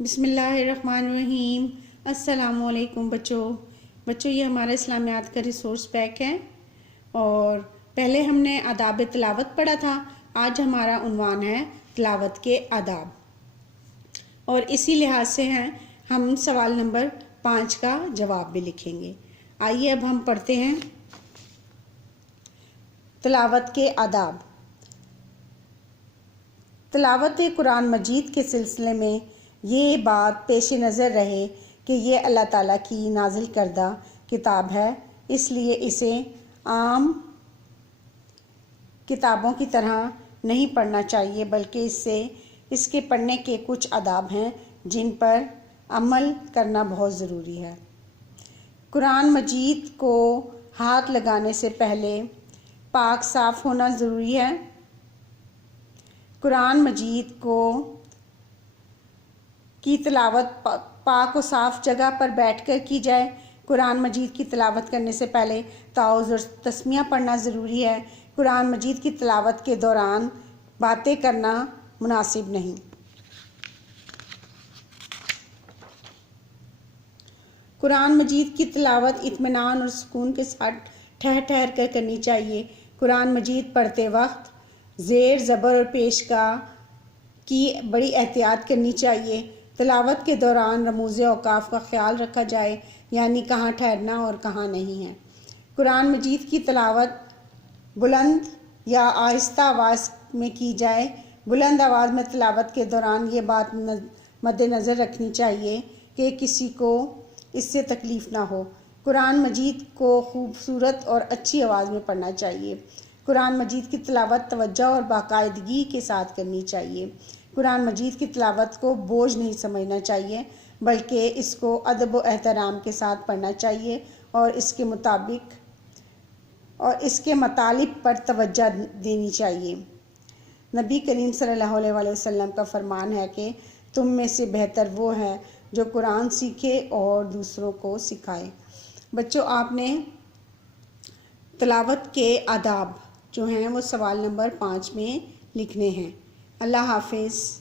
بسم اللہ الرحمن الرحیم۔ السلام علیکم بچوں یہ ہمارا اسلامیات کا ریسورس پیک ہے اور پہلے ہم نے آداب تلاوت پڑھا تھا۔ آج ہمارا عنوان ہے تلاوت کے آداب اور اسی لحاظ سے ہیں ہم سوال نمبر 5 کا جواب بھی لکھیں گے۔ آئیے اب ہم پڑھتے ہیں تلاوت کے آداب۔ تلاوت قرآن مجید کے سلسلے میں یہ بات پیش نظر رہے کہ یہ اللہ تعالیٰ کی نازل کردہ کتاب ہے، اس لیے اسے عام کتابوں کی طرح نہیں پڑھنا چاہیے، بلکہ اس کے پڑھنے کے کچھ آداب ہیں جن پر عمل کرنا بہت ضروری ہے۔ قرآن مجید کو ہاتھ لگانے سے پہلے پاک صاف ہونا ضروری ہے۔ قرآن مجید کی تلاوت پاک و صاف جگہ پر بیٹھ کر کی جائے۔ قرآن مجید کی تلاوت کرنے سے پہلے تعوذ اور تسمیہ پڑھنا ضروری ہے۔ قرآن مجید کی تلاوت کے دوران باتیں کرنا مناسب نہیں۔ قرآن مجید کی تلاوت اطمینان اور سکون کے ساتھ ٹھہر کر کرنی چاہیے۔ قرآن مجید پڑھتے وقت زیر زبر اور پیش کی بڑی احتیاط کرنی چاہیے۔ تلاوت کے دوران رموز اوقاف کا خیال رکھا جائے، یعنی کہاں ٹھہرنا اور کہاں نہیں ہے۔ قرآن مجید کی تلاوت بلند یا آہستہ آواز میں کی جائے۔ بلند آواز میں تلاوت کے دوران یہ بات مد نظر رکھنی چاہیے کہ کسی کو اس سے تکلیف نہ ہو۔ قرآن مجید کو خوبصورت اور اچھی آواز میں پڑھنا چاہیے۔ قرآن مجید کی تلاوت توجہ اور باقاعدگی کے ساتھ کرنی چاہیے۔ قرآن مجید کی تلاوت کو بوجھ نہیں سمجھنا چاہیے، بلکہ اس کو ادب و احترام کے ساتھ پڑھنا چاہیے اور اس کے مطالب پر توجہ دینی چاہیے۔ نبی کریم صلی اللہ علیہ وسلم کا فرمان ہے کہ تم میں سے بہتر وہ ہے جو قرآن سیکھے اور دوسروں کو سکھائے۔ بچوں آپ نے تلاوت کے آداب جو ہیں وہ سوال نمبر 5 میں لکھنے ہیں۔ اللہ حافظ۔